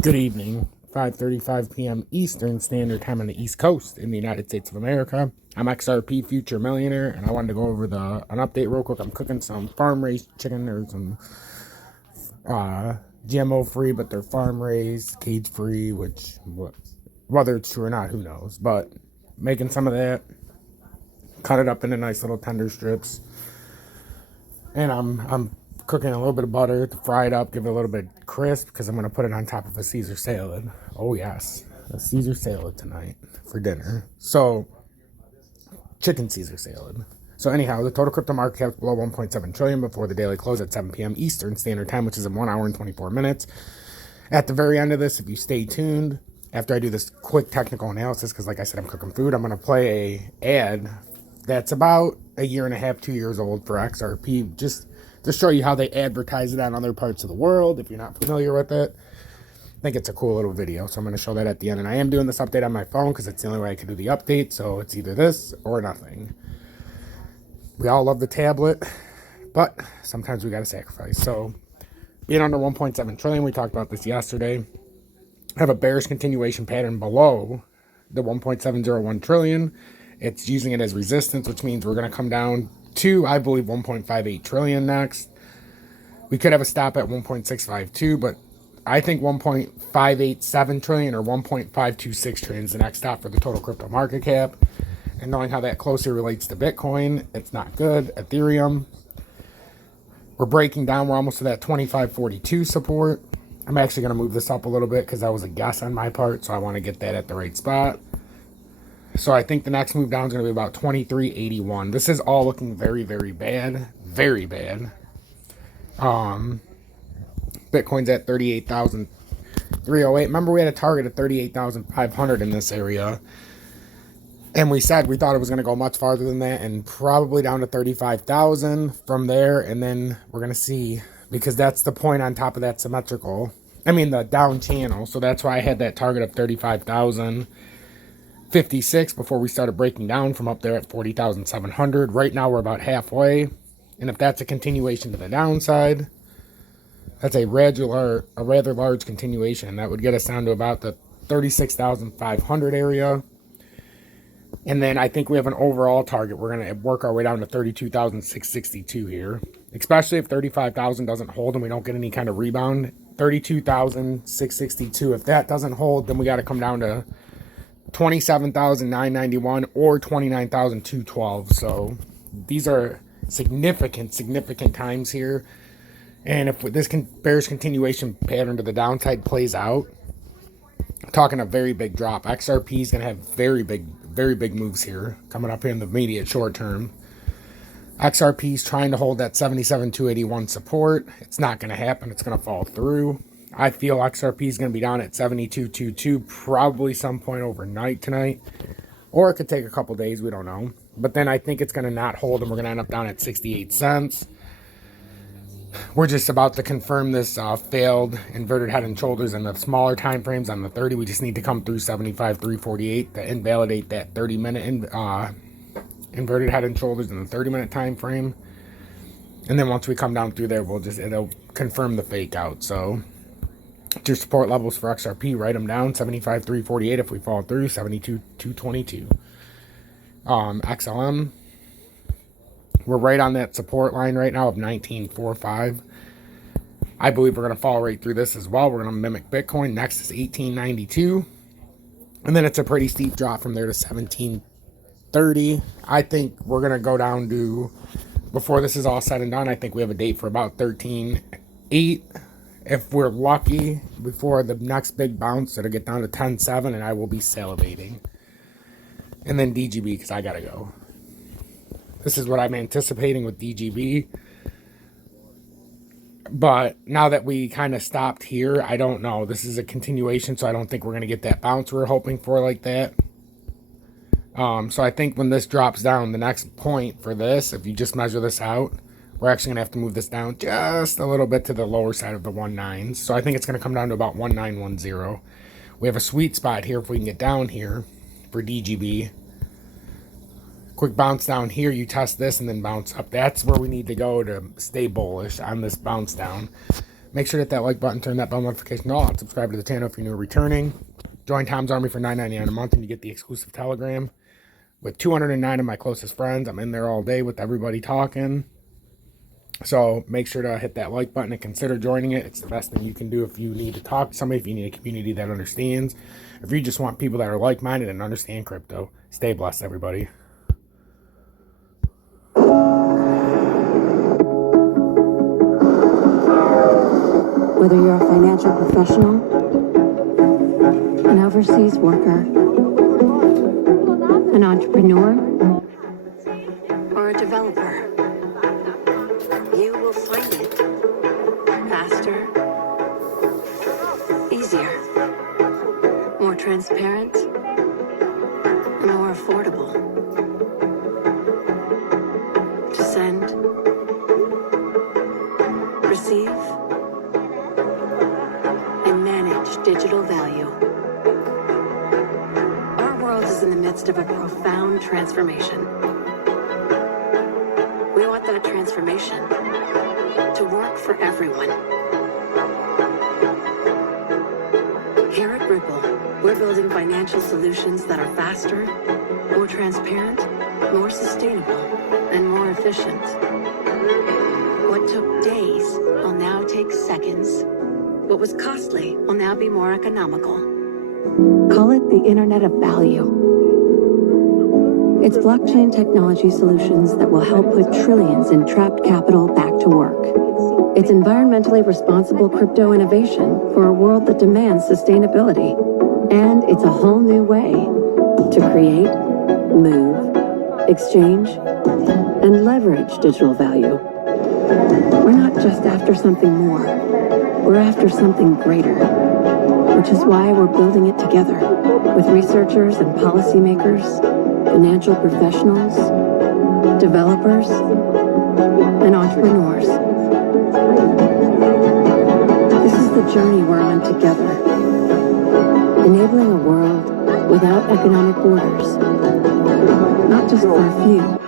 Good evening, 5:35 p.m. Eastern Standard Time on the East Coast in the United States of America. I'm XRP Future Millionaire, and I wanted to go over an update real quick. I'm cooking some farm-raised chicken. There's some GMO-free, but they're farm-raised, cage-free, which, whether it's true or not, who knows. But making some of that, cut it up into nice little tender strips, and I'm cooking a little bit of butter to fry it up, give it a little bit crisp, because I'm going to put it on top of a Caesar salad. Oh yes, a Caesar salad tonight for dinner. So, chicken Caesar salad. So anyhow, the total crypto market cap below 1.7 trillion before the daily close at 7 p.m. Eastern Standard Time, which is in 1 hour and 24 minutes. At the very end of this, if you stay tuned, after I do this quick technical analysis, because like I said, I'm cooking food, I'm going to play a ad that's about a year and a half, 2 years old for XRP, just to show you how they advertise it on other parts of the world, if you're not familiar with it. I think it's a cool little video, so I'm going to show that at the end. And I am doing this update on my phone because it's the only way I can do the update, so it's either this or nothing. We all love the tablet, but sometimes we got to sacrifice. So, being under 1.7 trillion, we talked about this yesterday. I have a bearish continuation pattern below the 1.701 trillion. It's using it as resistance, which means we're going to come down to, I believe, 1.58 trillion next. We could have a stop at 1.652, but I think 1.587 trillion or 1.526 trillion is the next stop for the total crypto market cap. And knowing how that closely relates to Bitcoin, it's not good. Ethereum, we're breaking down. We're almost to that 2542 support. I'm actually going to move this up a little bit because that was a guess on my part, so I want to get that at the right spot. So I think the next move down is going to be about 2381. This is all looking very, very bad. Very bad. Bitcoin's at 38,308. Remember, we had a target of 38,500 in this area. And we said we thought it was going to go much farther than that and probably down to 35,000 from there. And then we're going to see, because that's the point on top of that symmetrical. I mean, the down channel. So that's why I had that target of 35,056 before we started breaking down from up there at 40,700. Right now, we're about halfway. And if that's a continuation to the downside, that's a rather large continuation. That would get us down to about the 36,500 area. And then I think we have an overall target. We're going to work our way down to 32,662 here. Especially if 35,000 doesn't hold and we don't get any kind of rebound. 32,662. If that doesn't hold, then we got to come down to 27,991 or 29,212. So these are significant times here. And if this bearish continuation pattern to the downside plays out, talking a very big drop. XRP is going to have very big moves here coming up here in the immediate short term. XRP is trying to hold that 77,281 support. It's not going to happen. It's going to fall through. I feel XRP is going to be down at 72.22 probably some point overnight tonight. Or it could take a couple days. We don't know. But then I think it's going to not hold and we're going to end up down at 68 cents. We're just about to confirm this failed inverted head and shoulders in the smaller time frames. On the 30, we just need to come through 75,348 to invalidate that 30-minute inverted head and shoulders in the 30-minute time frame. And then once we come down through there, it'll confirm the fake out. So your support levels for XRP, write them down. 75,348 if we fall through. 72,222. XLM. We're right on that support line right now of 1945. I believe we're going to fall right through this as well. We're going to mimic Bitcoin. Next is 1892. And then it's a pretty steep drop from there to 1730. I think we're going to go down to, before this is all said and done, I think we have a date for about 13.8. If we're lucky, before the next big bounce, it'll get down to 10.7 and I will be salivating. And then DGB because I got to go. This is what I'm anticipating with DGB. But now that we kind of stopped here, I don't know. This is a continuation, so I don't think we're going to get that bounce we're hoping for like that. So I think when this drops down, the next point for this, if you just measure this out, we're actually going to have to move this down just a little bit to the lower side of the 19s. So I think it's going to come down to about 1910. We have a sweet spot here if we can get down here for DGB. Quick bounce down here, you test this and then bounce up. That's where we need to go to stay bullish on this bounce down. Make sure to hit that like button, turn that bell notification on, subscribe to the channel if you're new or returning. Join Tom's Army for $9.99 a month and you get the exclusive Telegram with 209 of my closest friends. I'm in there all day with everybody talking. So make sure to hit that like button and consider joining it. It's the best thing you can do if you need to talk to somebody, if you need a community that understands, if you just want people that are like-minded and understand crypto. Stay blessed, everybody. Whether you're a financial professional, an overseas worker, an entrepreneur, or a developer, you will find it faster, easier, more transparent, and more affordable to send, receive, and manage digital value. Our world is in the midst of a profound transformation. We want that transformation to work for everyone. Here at Ripple, we're building financial solutions that are faster, more transparent, more sustainable, and more efficient. What took days will now take seconds. What was costly will now be more economical. Call it the Internet of Value. It's blockchain technology solutions that will help put trillions in trapped capital back to work. It's environmentally responsible crypto innovation for a world that demands sustainability. And it's a whole new way to create, move, exchange, and leverage digital value. We're not just after something more. We're after something greater, which is why we're building it together with researchers and policymakers, financial professionals, developers, and entrepreneurs. This is the journey we're on together, enabling a world without economic borders, not just for a few,